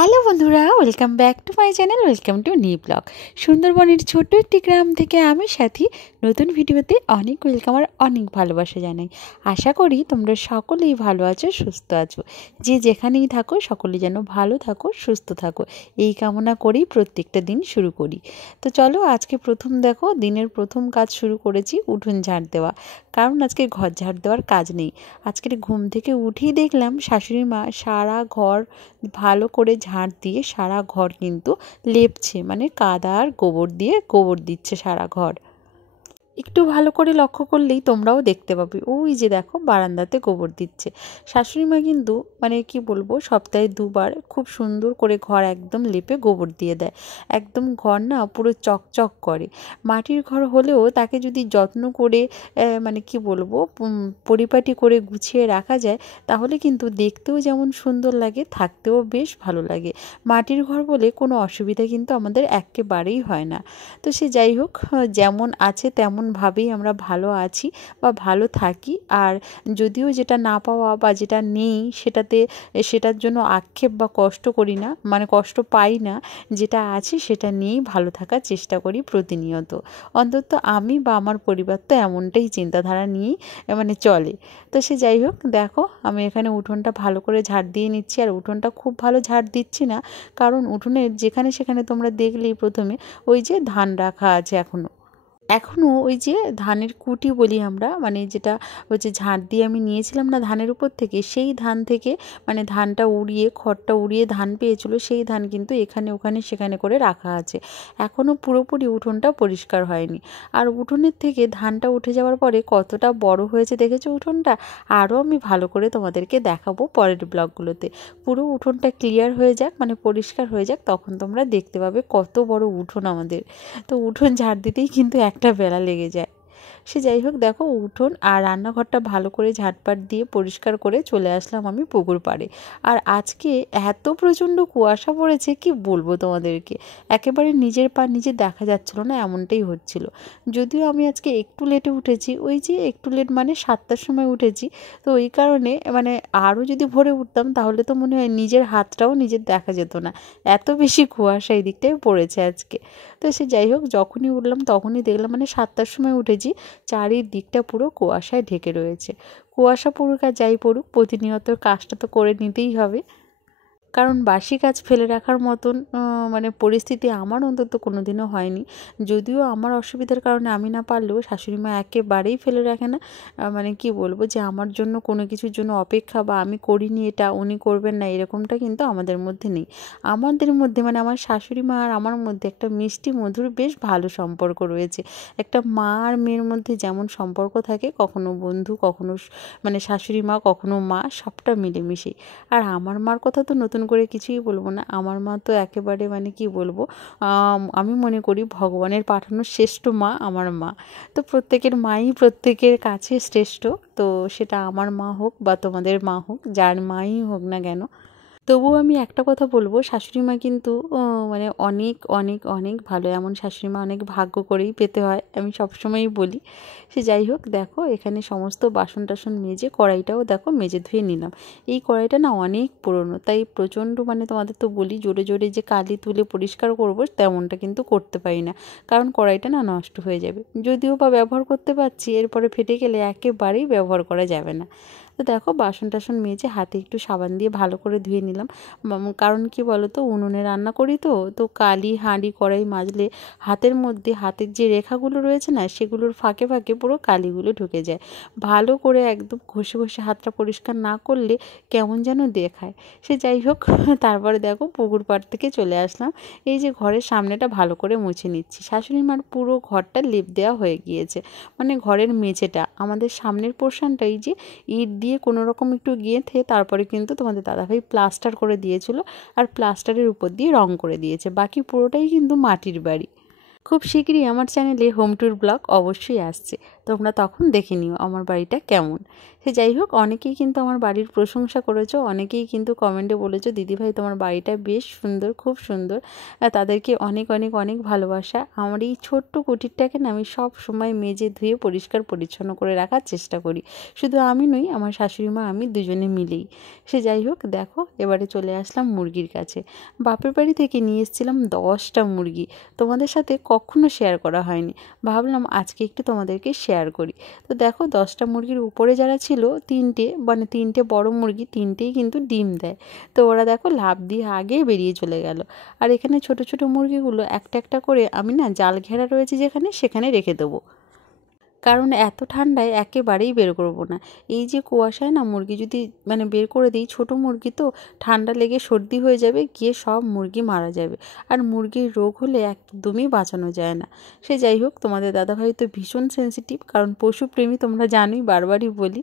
Hello বন্ধুরা, welcome back to my channel, welcome to new blog. সুন্দরবনের ছোট্ট একটি গ্রাম থেকে আমি সাথী নতুন ভিডিওতে অনেক ওয়েলকাম আর অনেক ভালোবাসা জানাই। আশা করি তোমরা সকলেই ভালো আছো, সুস্থ আছো। যে যেখানেই থাকো সকলে যেন ভালো থাকো, সুস্থ থাকো, এই কামনা করেই প্রত্যেকটা দিন শুরু করি। তো চলো, আজকে প্রথম দেখো দিনের প্রথম কাজ শুরু করেছি উঠোন ঝাড় দেওয়া। কারণ আজকে ঘর ঝাড় দেওয়ার কাজ নেই। আজকের ঘুম থেকে উঠেই দেখলাম শাশুড়ি মা সারা ঘর ভালো করে ঝাড় দিয়ে সারা ঘর কিন্তু লেপছে, মানে কাদা আর গোবর দিয়ে গোবর দিচ্ছে সারা ঘর। একটু ভালো করে লক্ষ্য করলেই তোমরাও দেখতে পাবে, ওই যে দেখো বারান্দাতে গোবর দিচ্ছে শাশুড়ি মা। কিন্তু মানে কি বলবো, সপ্তাহে দুবার খুব সুন্দর করে ঘর একদম লেপে গোবর দিয়ে দেয়। একদম ঘর না পুরো চকচক করে। মাটির ঘর হলেও তাকে যদি যত্ন করে মানে কি বলবো পরিপাটি করে গুছিয়ে রাখা যায়, তাহলে কিন্তু দেখতেও যেমন সুন্দর লাগে, থাকতেও বেশ ভালো লাগে। মাটির ঘর বলে কোনো অসুবিধা কিন্তু আমাদের একেবারেই হয় না। তো সে যাই হোক, যেমন আছে তেমনভাবেই আমরা ভালো আছি বা ভালো থাকি। আর যদিও যেটা না পাওয়া বা যেটা নেই সেটার জন্য আক্ষেপ বা কষ্ট করি না, মানে কষ্ট পাই না। যেটা আছে সেটা নিয়েই ভালো থাকার চেষ্টা করি প্রতিনিয়ত। অন্তত আমি বা আমার পরিবার তো এমনটাই চিন্তাধারা নিয়েই মানে চলে। তো সে যাই হোক, দেখো আমি এখানে উঠোনটা ভালো করে ঝাড় দিয়ে নিচ্ছি। আর উঠোনটা খুব ভালো ঝাড় দিচ্ছি না, কারণ উঠোনের যেখানে সেখানে তোমরা দেখলেই প্রথমে ওই যে ধান রাখা আছে এখনও ওই যে ধানের কুটি বলি আমরা, মানে যেটা হচ্ছে ঝাড় দিয়ে আমি নিয়েছিলাম না ধানের উপর থেকে, সেই ধান থেকে মানে ধানটা উড়িয়ে খড়টা উড়িয়ে ধান পেয়েছিল, সেই ধান কিন্তু এখানে ওখানে সেখানে করে রাখা আছে। এখনও পুরোপুরি উঠোনটা পরিষ্কার হয়নি। আর উঠোনের থেকে ধানটা উঠে যাওয়ার পরে কতটা বড় হয়েছে দেখেছো উঠোনটা। আরও আমি ভালো করে তোমাদেরকে দেখাবো পরের ব্লগগুলোতে। পুরো উঠোনটা ক্লিয়ার হয়ে যাক, মানে পরিষ্কার হয়ে যাক, তখন তোমরা দেখতে পাবে কত বড় উঠোন আমাদের। তো উঠোন ঝাড় দিতেই কিন্তু একটা বেলা লেগে যায়। সে যাই হোক, দেখো উঠোন আর রান্নাঘরটা ভালো করে ঝাঁটপাট দিয়ে পরিষ্কার করে চলে আসলাম আমি পুকুর পাড়ে। আর আজকে এত প্রচণ্ড কুয়াশা পড়েছে কি বলবো তোমাদেরকে, একেবারে নিজের পা নিজে দেখা যাচ্ছিল না, এমনটাই হচ্ছিল। যদিও আমি আজকে একটু লেটে উঠেছি, ওই যে একটু লেট মানে 7টার সময় উঠেছি। তো ওই কারণে মানে আরও যদি ভোরে উঠতাম তাহলে তো মনে হয় নিজের হাতটাও নিজের দেখা যেত না, এত বেশি কুয়াশা এই দিকটায় পড়েছে আজকে। তো সে যাই হোক, যখনই উঠলাম তখনই দেখলাম, মানে 7টার সময় উঠেছি, চারিদিকটা পুরো কুয়াশায় ঢেকে রয়েছে। কুয়াশা পড়ুক আর যাই পড়ুক, প্রতিনিয়ত কাজটা তো করে নিতেই হবে। কারণ বাসি কাজ ফেলে রাখার মতন মানে পরিস্থিতি আমার অন্তত কোনো দিনও হয়নি। যদিও আমার অসুবিধার কারণে আমি না পারলেও শাশুড়ি মা একেবারেই ফেলে রাখে না। মানে কি বলবো, যে আমার জন্য কোনো কিছুর জন্য অপেক্ষা বা আমি করিনি এটা উনি করবেন না, এরকমটা কিন্তু আমাদের মধ্যে নেই। আমাদের মধ্যে মানে আমার শাশুড়ি মা আর আমার মধ্যে একটা মিষ্টি মধুর বেশ ভালো সম্পর্ক রয়েছে। একটা মা আর মেয়ের মধ্যে যেমন সম্পর্ক থাকে, কখনো বন্ধু, কখনো মানে শাশুড়ি মা, কখনো মা, সবটা মিলেমিশেই। আর আমার মার কথা তো নতুন করে কিছুই বলবো না। আমার মা তো একেবারে মানে কি বলবো, আমি মনে করি ভগবানের পাঠানো শ্রেষ্ঠ মা আমার মা। তো প্রত্যেকের মাই প্রত্যেকের কাছে শ্রেষ্ঠ। তো সেটা আমার মা হোক বা তোমাদের মা হোক, যার মাই হোক না কেন, তবুও আমি একটা কথা বলবো, শাশুড়ি মা কিন্তু মানে অনেক অনেক অনেক ভালো। এমন শাশুড়ি মা অনেক ভাগ্য করেই পেতে হয়, আমি সবসময়ই বলি। সে যাই হোক, দেখো এখানে সমস্ত বাসন টাসন মেজে, কড়াইটাও দেখো মেজে ধুয়ে নিলাম। এই কড়াইটা না অনেক পুরনো, তাই প্রচণ্ড মানে তোমাদের তো বলি জোরে জোরে যে কালি তুলে পরিষ্কার করবো তেমনটা কিন্তু করতে পারি না, কারণ কড়াইটা না নষ্ট হয়ে যাবে। যদিও বা ব্যবহার করতে পারছি, এরপরে ফেটে গেলে একেবারেই ব্যবহার করা যাবে না। তো দেখো বাসন টাসন মেজে হাতে একটু সাবান দিয়ে ভালো করে ধুয়ে নিলাম। কারণ কি বলো তো, উনুনে রান্না করি তো কালি হাঁড়ি কড়াই মাজলে হাতের মধ্যে হাতের যে রেখাগুলো রয়েছে না, সেগুলোর ফাঁকে ফাঁকে পুরো কালিগুলো ঢুকে যায়। ভালো করে একদম ঘষে ঘষে হাতটা পরিষ্কার না করলে কেমন যেন দেখায়। সে যাই হোক, তারপরে দেখো পুকুর পাড় থেকে চলে আসলাম। এই যে ঘরের সামনেটা ভালো করে মুছে নিচ্ছি। শাশুড়ি মার পুরো ঘরটা লেপ দেওয়া হয়ে গিয়েছে, মানে ঘরের মেঝেটা আমাদের সামনের পোর্শনটা এই যে ইট দিয়ে কোনো রকম একটু গেঁথে তারপরে কিন্তু তোমাদের দাদাভাই প্লাস্টার করে দিয়েছিল, আর প্লাস্টারের উপর দিয়ে রং করে দিয়েছে। বাকি পুরোটাই কিন্তু মাটির বাড়ি। খুব শীঘ্রই আমার চ্যানেলে হোম ট্যুর ব্লগ অবশ্যই আসছে, তোমরা তখন দেখে নিও আমার বাড়িটা কেমন। সে যাই হোক, অনেকেই কিন্তু আমার বাড়ির প্রশংসা করেছো, অনেকেই কিন্তু কমেন্টে বলেছো দিদিভাই তোমার বাড়িটা বেশ সুন্দর, খুব সুন্দর। তাদেরকে অনেক অনেক অনেক ভালোবাসা। আমার এই ছোট্ট কুটিরটাকে না আমি সব সময় মেজে ধুয়ে পরিষ্কার পরিচ্ছন্ন করে রাখার চেষ্টা করি। শুধু আমি নই, আমার শাশুড়ি মা আমি দুজনে মিলেই। সে যাই হোক, দেখো এবারে চলে আসলাম মুরগির কাছে। বাপের বাড়ি থেকে নিয়ে এসেছিলাম 10টা মুরগি, তোমাদের সাথে কখনো শেয়ার করা হয়নি, ভাবলাম আজকে একটু তোমাদেরকে শেয়ার করি। তো দেখো 10টা মুরগির উপরে যারা ছিল, তিনটে বড় মুরগি, তিনটেই কিন্তু ডিম দেয়। তো ওরা দেখো লাফ দিয়ে আগে বেরিয়ে চলে গেল। আর এখানে ছোট ছোট মুরগিগুলো একটা একটা করে আমি না জাল ঘেরা রয়েছে যেখানে, সেখানে রেখে দেবো, কারণ এত ঠান্ডায় একেবারেই বের করবো না। এই যে কুয়াশায় না মুরগি যদি মানে বের করে দিই, ছোট মুরগি তো ঠান্ডা লেগে সর্দি হয়ে যাবে, গিয়ে সব মুরগি মারা যাবে, আর মুরগির রোগ হলে একদমই বাঁচানো যায় না। সে যাই হোক, তোমাদের দাদাভাই তো ভীষণ সেন্সিটিভ, কারণ পশুপ্রেমী তোমরা জানোই, বারবারই বলি,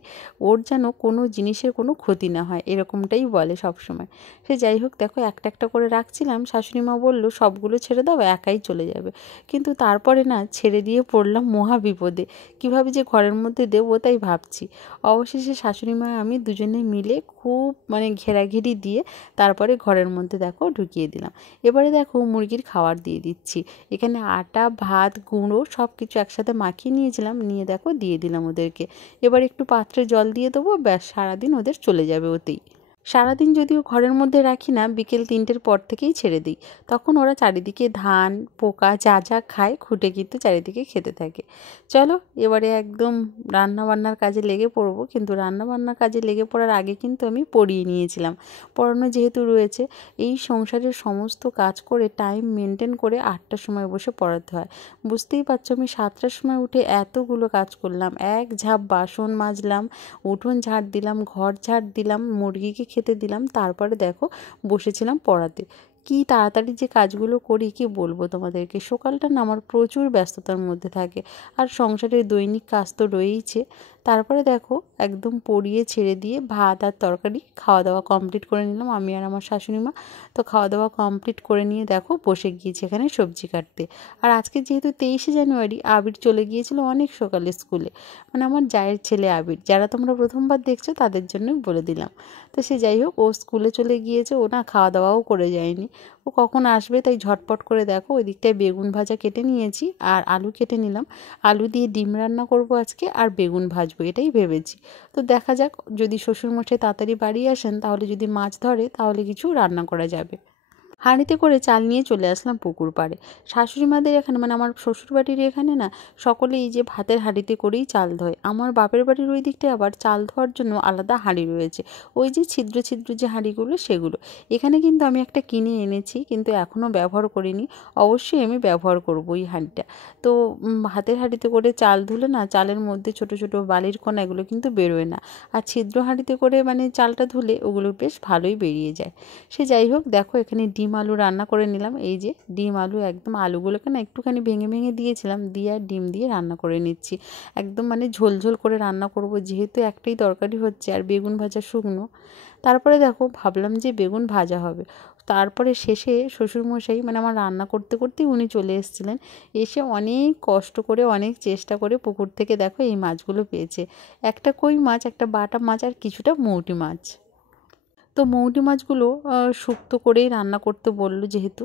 ওর যেন কোনো জিনিসের কোনো ক্ষতি না হয় এরকমটাই বলে সব সময়। সে যাই হোক, দেখো একটা একটা করে রাখছিলাম, শাশুড়ি মা বললো সবগুলো ছেড়ে দাও, একাই চলে যাবে। কিন্তু তারপরে না ছেড়ে দিয়ে পড়লাম মহা বিপদে, কীভাবে যে ঘরের মধ্যে দেবো তাই ভাবছি। অবশেষে শাশুড়ি মা আমি দুজনে মিলে খুব মানে ঘেরাঘেরি দিয়ে তারপরে ঘরের মধ্যে দেখো ঢুকিয়ে দিলাম। এবারে দেখো মুরগির খাবার দিয়ে দিচ্ছি। এখানে আটা, ভাত, গুঁড়ো সব কিছু একসাথে মাখিয়ে নিয়েছিলাম, নিয়ে দেখো দিয়ে দিলাম ওদেরকে। এবার একটু পাত্রে জল দিয়ে দেবো, ব্যাস সারাদিন ওদের চলে যাবে ওতেই। সারাদিন যদিও ঘরের মধ্যে রাখি না, বিকেল 3টের পর থেকেই ছেড়ে দিই, তখন ওরা চারিদিকে ধান পোকা যা যা খায় খুঁটে কিন্তু চারিদিকে খেতে থাকে। চলো এবারে একদম রান্নাবান্নার কাজে লেগে পড়বো। কিন্তু রান্নাবান্নার কাজে লেগে পড়ার আগে কিন্তু আমি পড়িয়ে নিয়েছিলাম, পড়ানো যেহেতু রয়েছে। এই সংসারের সমস্ত কাজ করে টাইম মেনটেন করে 8টার সময় বসে পড়াতে হয়। বুঝতেই পারছো, আমি 7টার সময় উঠে এতগুলো কাজ করলাম, এক ঝাঁপ বাসন মাজলাম, উঠোন ঝাড় দিলাম, ঘর ঝাড় দিলাম, মুরগিকে খেতে দিলাম, তারপরে দেখো বসেছিলাম পড়াতে। কি তাড়াতাড়ি যে কাজগুলো করি কি বলবো তোমাদেরকে। সকালটা না আমার প্রচুর ব্যস্ততার মধ্যে থাকে, আর সংসারের দৈনিক কাজ তো রয়েইছে। তারপরে দেখো একদম পড়িয়ে ছেড়ে দিয়ে ভাত আর তরকারি খাওয়া দাওয়া কমপ্লিট করে নিলাম আমি আর আমার শাশুড়ি মা। তো খাওয়া দাওয়া কমপ্লিট করে নিয়ে দেখো বসে গিয়েছে এখানে সবজি কাটতে। আর আজকে যেহেতু 23শে জানুয়ারি, আবির চলে গিয়েছিল অনেক সকালে স্কুলে, মানে আমার জায়ের ছেলে আবির, যারা তোমরা প্রথমবার দেখছো তাদের জন্যই বলে দিলাম। তো সে যাই হোক, ও স্কুলে চলে গিয়েছে, ও না খাওয়া দাওয়াও করে যায়নি। ও কখন আসবে তাই ঝটপট করে দেখো ওই দিকটায় বেগুন ভাজা কেটে নিয়েছি, আর আলু কেটে নিলাম। আলু দিয়ে ডিম রান্না করব আজকে, আর বেগুন ভাজবো এটাই ভেবেছি। তো দেখা যাক, যদি শ্বশুরমশাই তাড়াতাড়ি বাড়ি আসেন তাহলে যদি মাছ ধরে তাহলে কিছু রান্না করা যাবে। হাঁড়িতে করে চাল নিয়ে চলে আসলাম পুকুর পাড়ে। শাশুড়ি মাদের এখানে মানে আমার শ্বশুরবাড়ির এখানে না সকলেই এই যে ভাতের হাঁড়িতে করেই চাল ধোয়। আমার বাপের বাড়ির ওই দিকটায় আবার চাল ধোয়ার জন্য আলাদা হাঁড়ি রয়েছে, ওই যে ছিদ্র ছিদ্র যে হাঁড়িগুলো সেগুলো। এখানে কিন্তু আমি একটা কিনে এনেছি, কিন্তু এখনও ব্যবহার করিনি, অবশ্যই আমি ব্যবহার করব এই হাঁড়িটা। তো ভাতের হাঁড়িতে করে চাল ধুলে না চালের মধ্যে ছোট ছোট বালির কণা এগুলো কিন্তু বেরোয় না, আর ছিদ্র হাঁড়িতে করে মানে চালটা ধুলে ওগুলো বেশ ভালোই বেরিয়ে যায়। সে যাই হোক, দেখো এখানে ডিম আলু রান্না করে নিলাম। এই যে ডিম আলু একদম আলুগুলোকে না একটুখানি ভেঙে ভেঙে দিয়েছিলাম, দিয়ে আর ডিম দিয়ে রান্না করে নিচ্ছি। একদম মানে ঝোলঝোল করে রান্না করব, যেহেতু একটাই তরকারি হচ্ছে, আর বেগুন ভাজা শুকনো। তারপরে দেখো ভাবলাম যে বেগুন ভাজা হবে। তারপরে শেষে শ্বশুরমশাই মানে আমার রান্না করতে করতেই উনি চলে এসেছিলেন। এসে অনেক কষ্ট করে অনেক চেষ্টা করে পুকুর থেকে দেখো এই মাছগুলো পেয়েছে, একটা কই মাছ, একটা বাটা মাছ, আর কিছুটা মৌটি মাছ। তো মৌটি মাছগুলো শুক্তো করেই রান্না করতে বললো, যেহেতু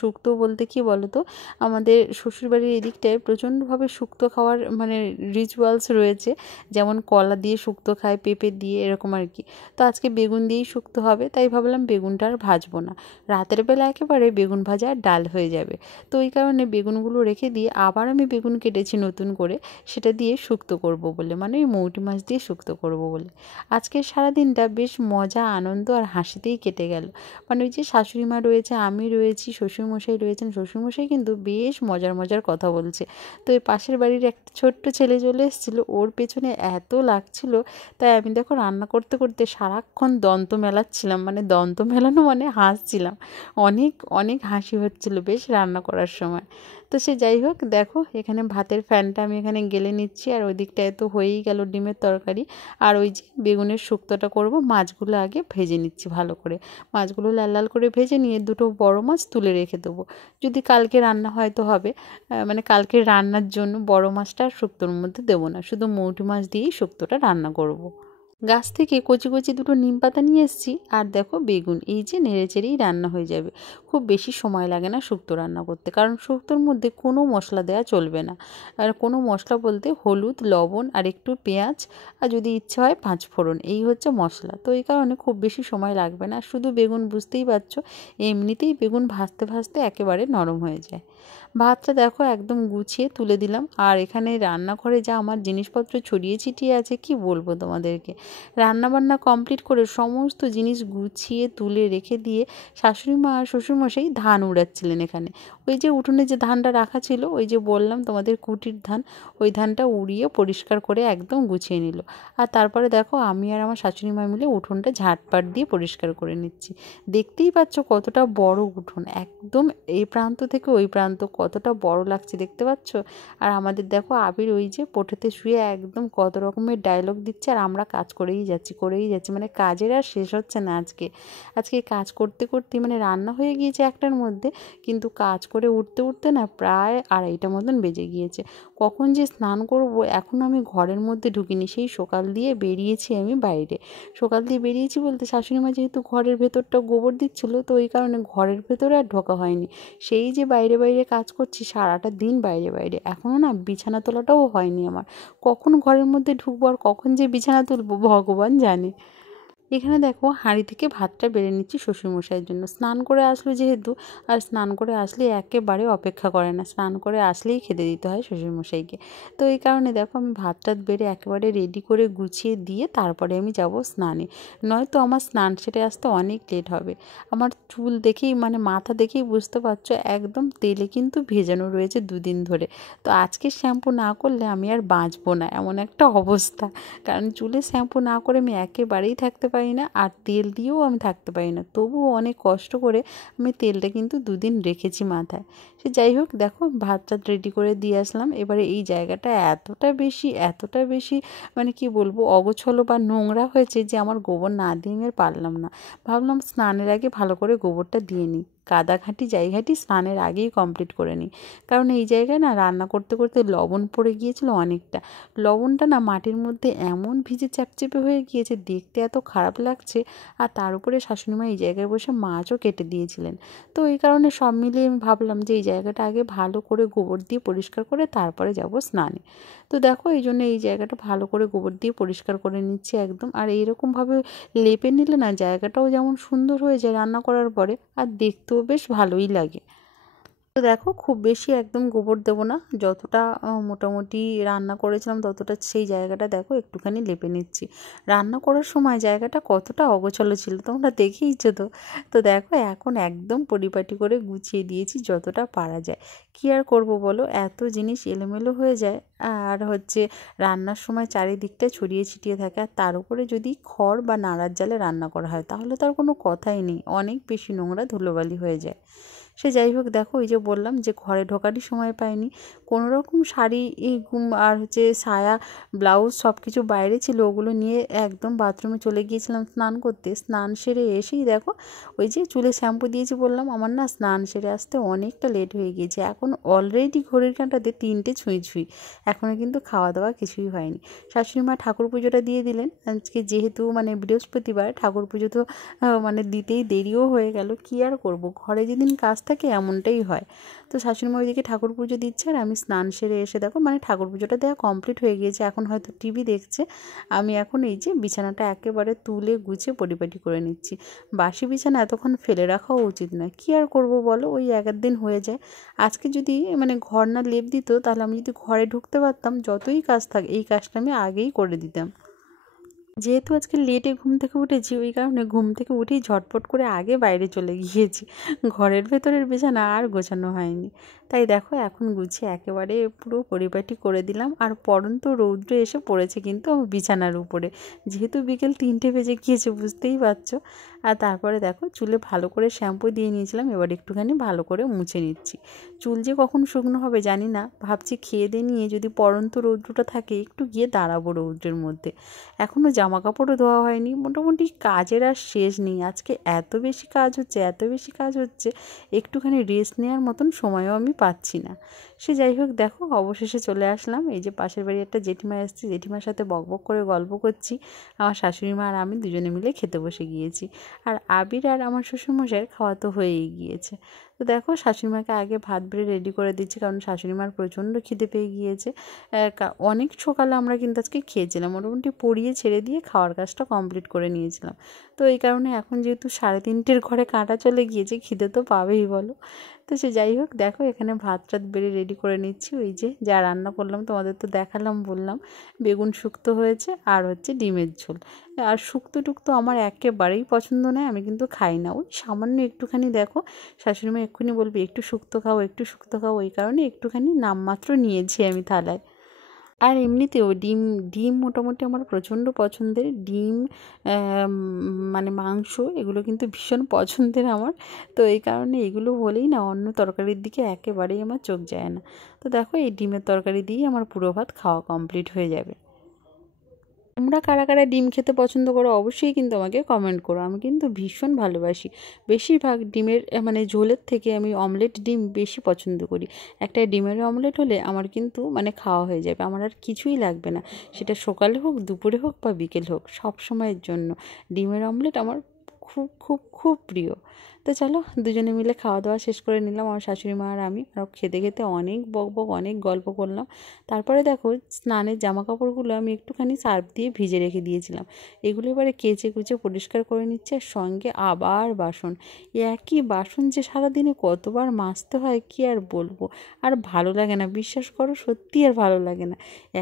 শুক্তো বলতে কি বলো তো, আমাদের শ্বশুরবাড়ির এদিকটায় প্রচণ্ডভাবে শুক্তো খাওয়ার মানে রিচুয়ালস রয়েছে, যেমন কলা দিয়ে শুক্তো খায়, পেঁপে দিয়ে, এরকম আর কি। তো আজকে বেগুন দিয়েই শুক্তো হবে, তাই ভাবলাম বেগুনটা আর ভাজবো না, রাতের বেলা একেবারে বেগুন ভাজা আর ডাল হয়ে যাবে। তো ওই কারণে বেগুনগুলো রেখে দিয়ে আবার আমি বেগুন কেটেছি নতুন করে, সেটা দিয়ে শুক্তো করব বলে, মানে ওই মৌটি মাছ দিয়ে শুক্তো করব বলে। আজকে সারাদিনটা বেশ মজা, আনন্দ আর হাসিতেই কেটে গেল। মানে ওই যে শাশুড়ি মা রয়েছে, আমি রয়েছি, শ্বশুরমশাই রয়েছেন, শ্বশুরমশাই কিন্তু বেশ মজার মজার কথা বলছে। তো এই পাশের বাড়ির একটা ছোট্ট ছেলে চলে এসেছিলো, ওর পেছনে এত লাগছিল, তাই আমি দেখো রান্না করতে করতে সারাক্ষণ দন্ত মেলাচ্ছিলাম, মানে দন্ত মেলানো মানে হাসছিলাম, অনেক অনেক হাসি হচ্ছিল বেশ রান্না করার সময়। তো সে যাই হোক, দেখো এখানে ভাতের ফ্যানটা আমি এখানে গেলে নিচ্ছি, আর ওই দিকটায় তো হয়েই গেল ডিমের তরকারি। আর ওই যে বেগুনের শুক্তোটা করব, মাছগুলো আগে ভেজে নিচ্ছি ভালো করে। মাছগুলো লাল লাল করে ভেজে নিয়ে দুটো বড় মাছ তুলে রেখে দেবো, যদি কালকে রান্না হয় তো হবে। মানে কালকে রান্নার জন্য বড় মাছটা আর শুক্তোর মধ্যে দেবো না, শুধু মৌটি মাছ দিয়েই শুক্তোটা রান্না করব। গাছ থেকে কচি কচি দুটো নিম পাতা নিয়ে এসেছি, আর দেখো বেগুন, এই যে নেড়েচেড়েই রান্না হয়ে যাবে। খুব বেশি সময় লাগে না শুক্তো রান্না করতে, কারণ শুক্তোর মধ্যে কোনো মশলা দেওয়া চলবে না। আর কোনো মশলা বলতে হলুদ, লবণ আর একটু পেঁয়াজ, আর যদি ইচ্ছে হয় 5 ফোড়ন, এই হচ্ছে মশলা। তো এই কারণে খুব বেশি সময় লাগবে না, শুধু বেগুন, বুঝতেই পারছো এমনিতেই বেগুন ভাজতে ভাজতে একেবারে নরম হয়ে যায়। ভাতটা দেখো একদম গুছিয়ে তুলে দিলাম, আর এখানে রান্নাঘরে যা আমার জিনিসপত্র ছড়িয়ে ছিটিয়ে আছে কি বলবো তোমাদেরকে। রান্নাবান্না কমপ্লিট করে সমস্ত জিনিস গুছিয়ে তুলে রেখে দিয়ে শাশুড়ি মা আর শ্বশুরমশাই ধান উড়াচ্ছিলেন এখানে। ওই যে উঠোনে যে ধানটা রাখা ছিল, ওই যে বললাম তোমাদের কুটির ধান, ওই ধানটা উড়িয়ে পরিষ্কার করে একদম গুছিয়ে নিল। আর তারপরে দেখো আমি আর আমার শাশুড়ি মা মিলে উঠোনটা ঝাঁটপাট দিয়ে পরিষ্কার করে নিচ্ছি। দেখতেই পাচ্ছ কতটা বড় উঠোন, একদম এই প্রান্ত থেকে ওই প্রান্ত, কতটা বড় লাগছে দেখতে পাচ্ছ। আর আমাদের দেখো আবির ওই যে পোঠেতে শুয়ে একদম কত রকমের ডায়লগ দিচ্ছে, আর আমরা কাজ করেই যাচ্ছি, মানে কাজের আর শেষ হচ্ছে না। আজকে কাজ করতে করতে মানে রান্না হয়ে গিয়েছে 1টার মধ্যে, কিন্তু কাজ করে উঠতে উঠতে না প্রায় 2:30 মতন বেজে গিয়েছে। কখন যে স্নান করব এখনও আমি ঘরের মধ্যে ঢুকিনি, সেই সকাল দিয়ে বেরিয়েছি আমি বাইরে। সকাল দিয়ে বেরিয়েছি বলতে শাশুড়ি মা যেহেতু ঘরের ভেতরটা গোবর দিচ্ছিলো, তো ওই কারণে ঘরের ভেতরে আর ঢোকা হয়নি। সেই যে বাইরে বাইরে কাজ করছি সারাটা দিন বাইরে বাইরে, এখনও না বিছানা তোলাটাও হয়নি আমার। কখন ঘরের মধ্যে ঢুকবো আর কখন যে বিছানা তুলবো ভগবান জানে। এখানে দেখো হাঁড়ি থেকে ভাতটা বেড়ে নিচ্ছি শ্বশুরমশাইয়ের জন্য। স্নান করে আসলো যেহেতু, আর স্নান করে আসলে একেবারে অপেক্ষা করে না, স্নান করে আসলেই খেতে দিতে হয় শ্বশুরমশাইকে। তো এই কারণে দেখো আমি ভাতটা বেড়ে একেবারে রেডি করে গুছিয়ে দিয়ে তারপরে আমি যাব স্নানে, নয়তো আমার স্নান সেরে আসতে অনেক লেট হবে। আমার চুল দেখেই মানে মাথা দেখেই বুঝতে পারছো একদম তেলে কিন্তু ভেজানো রয়েছে 2 দিন ধরে। তো আজকে শ্যাম্পু না করলে আমি আর বাঁচবো না, এমন একটা অবস্থা। কারণ চুলে শ্যাম্পু না করে আমি একেবারেই থাকতে পারি না, আর তেল দিয়েও আমি থাকতে পারি না। তবুও অনেক কষ্ট করে আমি তেলটা কিন্তু 2 দিন রেখেছি মাথায়। সে যাই হোক, দেখো ভাতটা রেডি করে দিয়ে আসলাম। এবারে এই জায়গাটা এতটা বেশি মানে কি বলবো অগোছালো বা নোংরা হয়েছে যে আমার গোবর না দিয়ে আমি আর পারলাম না। ভাবলাম স্নানের আগে ভালো করে গোবরটা দিয়ে নিই, কাদাঘাঁটি জায়গাটি স্নানের আগেই কমপ্লিট করে নিই। কারণ এই জায়গায় না রান্না করতে করতে লবণ পড়ে গিয়েছিল অনেকটা। লবণটা না মাটির মধ্যে এমন ভিজে চ্যাপচেপে হয়ে গিয়েছে, দেখতে এত খারাপ লাগছে। আর তার উপরে শাশুড়িমা এই জায়গায় বসে মাছও কেটে দিয়েছিলেন। তো এই কারণে সব মিলিয়ে আমি ভাবলাম যে এই জায়গাটা আগে ভালো করে গোবর দিয়ে পরিষ্কার করে তারপরে যাব স্নানে। তো দেখো এই জন্য এই জায়গাটা ভালো করে গোবর দিয়ে পরিষ্কার করে নিচ্ছি একদম। আর এইরকমভাবে লেপে নিলে না জায়গাটাও যেমন সুন্দর হয়ে যায় রান্না করার পরে, আর দেখতেও বেশ ভালোই লাগে। তো দেখো খুব বেশি একদম গোবর দেবো না, যতটা মোটামুটি রান্না করেছিলাম ততটা সেই জায়গাটা দেখো একটুখানি লেপে নিচ্ছি। রান্না করার সময় জায়গাটা কতটা অগোছালো ছিল তোমরা দেখেইছো তো। তো দেখো এখন একদম পরিপাটি করে গুছিয়ে দিয়েছি যতটা পারা যায়। কী আর করবো বলো, এত জিনিস এলোমেলো হয়ে যায়। আর হচ্ছে রান্নার সময় চারিদিকটা ছড়িয়ে ছিটিয়ে থাকে, আর তার উপরে যদি খড় বা নাড়ার জালে রান্না করা হয় তাহলে তো আর কোনো কথাই নেই, অনেক বেশি নোংরা ধুলোবালি হয়ে যায়। সে যাই হোক দেখো, ওই যে বললাম যে ঘরে ঢোকারই সময় পাইনি, কোনো রকম শাড়ি আর হচ্ছে সায়া ব্লাউজ সব কিছু বাইরে ছিল, ওগুলো নিয়ে একদম বাথরুমে চলে গিয়েছিলাম স্নান করতে। স্নান সেরে এসেই দেখো ওই যে চুলে শ্যাম্পু দিয়েছি বললাম, আমার না স্নান সেরে আসতে অনেকটা লেট হয়ে গিয়েছে। এখন অলরেডি ঘড়ির কাঁটাতে 3টে ছুঁই ছুঁই, এখনও কিন্তু খাওয়া দাওয়া কিছুই হয়নি। শাশুড়ি মা ঠাকুর পুজোটা দিয়ে দিলেন। আজকে যেহেতু মানে বৃহস্পতিবার, ঠাকুর পুজো তো মানে দিতেই দেরিও হয়ে গেল, কী আর করব, ঘরে যেদিন কাজ থাকে এমনটাই হয়। তো শাশুড়িমা ওইদিকে ঠাকুর পুজো দিচ্ছে আর আমি স্নান সেরে এসে দেখো মানে ঠাকুর পুজোটা দেওয়া কমপ্লিট হয়ে গিয়েছে, এখন হয়তো টিভি দেখছে। আমি এখন এই যে বিছানাটা একেবারে তুলে গুছিয়ে পরিপাটি করে নিচ্ছি। বাসি বিছানা এতক্ষণ ফেলে রাখাও উচিত নয়, কী আর করব বলো, ওই এক দিন হয়ে যায়। আজকে যদি মানে ঘর না লেপ দিত, তাহলে আমি যদি ঘরে ঢুকতে পারতাম, যতই কাজ থাক এই কাজটা আমি আগেই করে দিতাম। যেহেতু আজকে লেটে ঘুম থেকে উঠেছি, ওই কারণে ঘুম থেকে উঠেই ঝটপট করে আগে বাইরে চলে গিয়েছি, ঘরের ভেতরের বিছানা আর গোছানো হয়নি। তাই দেখো এখন গুছিয়ে একেবারে পুরো পরিপাটি করে দিলাম। আর পড়ন্ত রৌদ্র এসে পড়েছে কিন্তু আমার বিছানার উপরে, যেহেতু বিকেল 3টে বেজে গিয়েছে বুঝতেই পারছো। আর তারপরে দেখো চুলে ভালো করে শ্যাম্পু দিয়ে নিয়েছিলাম, এবার একটুখানি ভালো করে মুছে নিচ্ছি। চুল যে কখন শুকনো হবে জানি না, ভাবছি খেয়ে দিয়ে নিয়ে যদি পড়ন্ত রৌদ্রটা থাকে একটু গিয়ে দাঁড়াবো রৌদ্রের মধ্যে। এখনও জামা কাপড়ও ধোয়া হয়নি, মোটামুটি কাজের আর শেষ নেই। আজকে এত বেশি কাজ হচ্ছে, এত বেশি কাজ হচ্ছে, একটুখানি রেস্ট নেওয়ার মতন সময়ও আমি পাচ্ছি না। সে যাই হোক দেখো অবশেষে চলে আসলাম। এই যে পাশের বাড়ি একটা জেঠিমা এসেছে, জেঠিমার সাথে বকবক করে গল্প করছি। আমার শাশুড়ি মা আর আমি দুজনে মিলে খেতে বসে গিয়েছি। আর আবির আর আমার শ্বশুরমশাইয়ের খাওয়া তো হয়েই গিয়েছে। তো দেখো শাশুড়িমাকে আগে ভাত বেড়ে রেডি করে দিচ্ছি, কারণ শাশুড়িমার প্রচণ্ড খিদে পেয়ে গিয়েছে। অনেক সকালে আমরা কিন্তু আজকে খেয়েছিলাম, মোটামুটি পরিয়ে ছেড়ে দিয়ে খাওয়ার কাজটা কমপ্লিট করে নিয়েছিলাম। তো এই কারণে এখন যেহেতু 3:30-এর ঘরে কাঁটা চলে গিয়েছে, খিদে তো পাবেই বলো। তো সে যাই হোক দেখো এখানে ভাত টাত বেড়ে রেডি করে নিচ্ছি। ওই যে যা রান্না করলাম তোমাদের তো দেখালাম, বললাম বেগুন শুক্তো হয়েছে আর হচ্ছে ডিমের ঝোল। আর শুক্তো টুক্তো আমার একেবারেই পছন্দ নয়, আমি কিন্তু খাই না। ওই সামান্য একটুখানি দেখো শাশুড়িমা এক্ষুনি বলবে একটু শুক্তো খাও, একটু শুক্তো খাও, ওই কারণে একটুখানি নামমাত্র নিয়েছি আমি থালায়। আর এমনিতেও ডিম ডিম মোটামুটি আমার প্রচণ্ড পছন্দের। ডিম মানে মাংস এগুলো কিন্তু ভীষণ পছন্দের আমার। তো এই কারণে এগুলো হলেই না অন্য তরকারির দিকে একেবারেই আমার চোখ যায় না। তো দেখো এই ডিমের তরকারি দিয়েই আমার পুরো ভাত খাওয়া কমপ্লিট হয়ে যাবে। তোমরা কারা কারা ডিম খেতে পছন্দ করো অবশ্যই কিন্তু আমাকে কমেন্ট করো। আমি কিন্তু ভীষণ ভালোবাসি, বেশিরভাগ ডিমের মানে ঝোলের থেকে আমি অমলেট ডিম বেশি পছন্দ করি। একটা ডিমের অমলেট হলে আমার কিন্তু মানে খাওয়া হয়ে যাবে, আমার আর কিছুই লাগবে না। সেটা সকালে হোক, দুপুরে হোক বা বিকেল হোক, সব সময়ের জন্য ডিমের অমলেট আমার খুব খুব খুব প্রিয়। তো চলো দুজনে মিলে খাওয়া দাওয়া শেষ করে নিলাম, আমার শাশুড়ি মা আর আমি। আর খেতে খেতে অনেক বকবক অনেক গল্প করলাম। তারপরে দেখো স্নানের জামা কাপড়গুলো আমি একটুখানি সার্ফ দিয়ে ভিজে রেখে দিয়েছিলাম, এগুলো এবারে কেচে কুচে পরিষ্কার করে নিচ্ছে। আর সঙ্গে আবার বাসন, একই বাসন যে সারাদিনে কতবার মাজতে হয় কি আর বলবো। আর ভালো লাগে না, বিশ্বাস করো সত্যি আর ভালো লাগে না।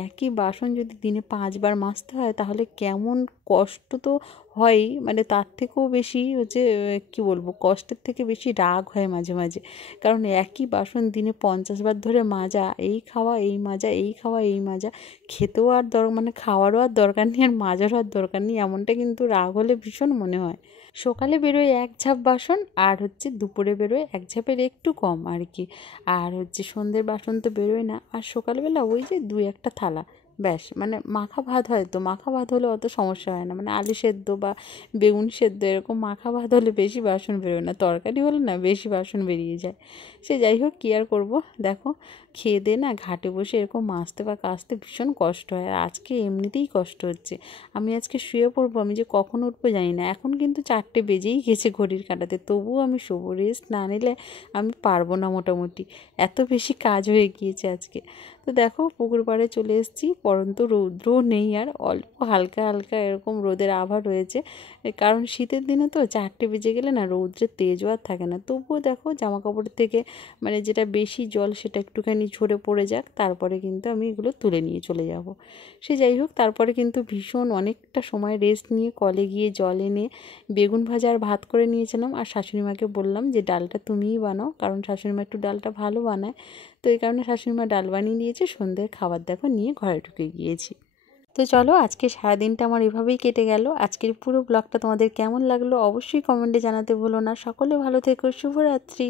একই বাসন যদি দিনে 5বার মাজতে হয় তাহলে কেমন কষ্ট তো হয়ই, মানে তার থেকেও বেশি হচ্ছে কী বলবো, কষ্টের থেকে বেশি রাগ হয় মাঝে মাঝে। কারণ একই বাসন দিনে 50বার ধরে মাজা, এই খাওয়া এই মাজা, এই খাওয়া এই মাজা, খেতেও আর মানে খাওয়ারও আর দরকার নেই আর মাজারও আর দরকার নেই, এমনটা কিন্তু রাগ হলে ভীষণ মনে হয়। সকালে বেরোয় এক ঝাঁপ বাসন, আর হচ্ছে দুপুরে বেরোয় এক ঝাঁপের একটু কম আর কি। আর হচ্ছে সন্ধ্যের বাসন তো বেরোয় না। আর সকালবেলা ওই যে 2-1টা থালা ব্যাস, মানে মাখা ভাত হয় তো মাখা ভাত হলে অত সমস্যা হয় না, মানে আলু সেদ্ধ বা বেগুন সেদ্ধ এরকম মাখা ভাত হলে বেশি বাসন বেরোয় না, তরকারি হলে না বেশি বাসন বেরিয়ে যায়। সে যাই হোক কী আর করবো, দেখো খেয়ে দিয়ে না ঘাটে বসে এরকম মাজতে বা কাচতে ভীষণ কষ্ট হয়। আর আজকে এমনিতেই কষ্ট হচ্ছে, আমি আজকে শুয়ে পড়বো, আমি যে কখন উঠবো জানি না। এখন কিন্তু 4টে বেজেই গেছে ঘড়ির কাঁটাতে, তবুও আমি শোবো, রেস্ট না নিলে আমি পারবো না মোটামুটি, এত বেশি কাজ হয়ে গিয়েছে আজকে। তো দেখো পুকুর পাড়ে চলে এসেছি, পরন্ত রৌদ্রও নেই, আর অল্প হালকা হালকা এরকম রোদের আভা রয়েছে। কারণ শীতের দিনে তো 4টে বেজে গেলে না রৌদ্রের তেজও আর থাকে না। তবুও দেখো জামা কাপড়ের থেকে মানে যেটা বেশি জল সেটা একটুখানি ঝরে পড়ে যাক, তারপরে কিন্তু আমি এগুলো তুলে নিয়ে চলে যাব। সে যাই হোক তারপরে কিন্তু ভীষণ অনেকটা সময় রেস্ট নিয়ে কলে গিয়ে জল এনে বেগুন ভাজা আর ভাত করে নিয়েছিলাম। আর শাশুড়ি মাকে বললাম যে ডালটা তুমিই বানাও, কারণ শাশুড়ি মা একটু ডালটা ভালো বানায়। তো এই কারণে শাশুড়ি মা ডাল বানিয়ে দিয়েছে, সন্ধ্যের খাবার দেখো নিয়ে ঘরে ঢুকে গিয়েছি। তো চলো আজকে সারাদিনটা আমার এভাবেই কেটে গেল। আজকের পুরো ব্লগটা তোমাদের কেমন লাগলো অবশ্যই কমেন্টে জানাতে ভুলো না। সকলে ভালো থেকো, শুভরাত্রি।